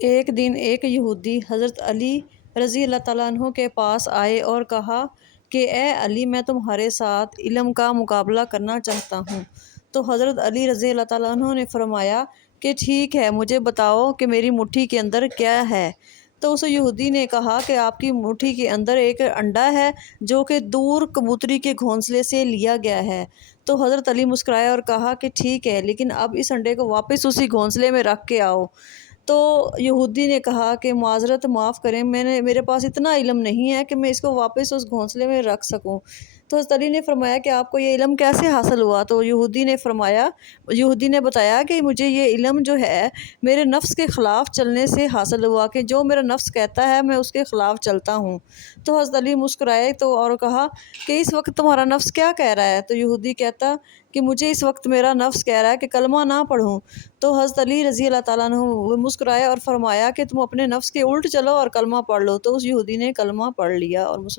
ایک دن ایک یہودی حضرت علی رضی اللہ تعالیٰ عنہ کے پاس آئے اور کہا کہ اے علی، میں تمہارے ساتھ علم کا مقابلہ کرنا چاہتا ہوں۔ تو حضرت علی رضی اللہ تعالیٰ عنہ نے فرمایا کہ ٹھیک ہے، مجھے بتاؤ کہ میری مٹھی کے اندر کیا ہے۔ تو اس یہودی نے کہا کہ آپ کی مٹھی کے اندر ایک انڈا ہے جو کہ دور کبوتری کے گھونسلے سے لیا گیا ہے۔ تو حضرت علی مسکرائے اور کہا کہ ٹھیک ہے، لیکن اب اس انڈے کو واپس اسی گھونسلے میں رکھ کے آؤ۔ تو یہودی نے کہا کہ معذرت معاف کریں، میرے پاس اتنا علم نہیں ہے کہ میں اس کو واپس اس گھونسلے میں رکھ سکوں۔ تو حضرت علی نے فرمایا کہ آپ کو یہ علم کیسے حاصل ہوا؟ تو یہودی نے بتایا کہ مجھے یہ علم جو ہے میرے نفس کے خلاف چلنے سے حاصل ہوا، کہ جو میرا نفس کہتا ہے میں اس کے خلاف چلتا ہوں۔ تو حضرت علی مسکرائے اور کہا کہ اس وقت تمہارا نفس کیا کہہ رہا ہے؟ تو یہودی کہتا کہ مجھے اس وقت میرا نفس کہہ رہا ہے کہ کلمہ نہ پڑھوں۔ تو حضرت علی رضی اللہ تعالیٰ عنہ وہ مسکرائے اور فرمایا کہ تم اپنے نفس کے الٹ چلو اور کلمہ پڑھ لو۔ تو اس یہودی نے کلمہ پڑھ لیا اور مسلمان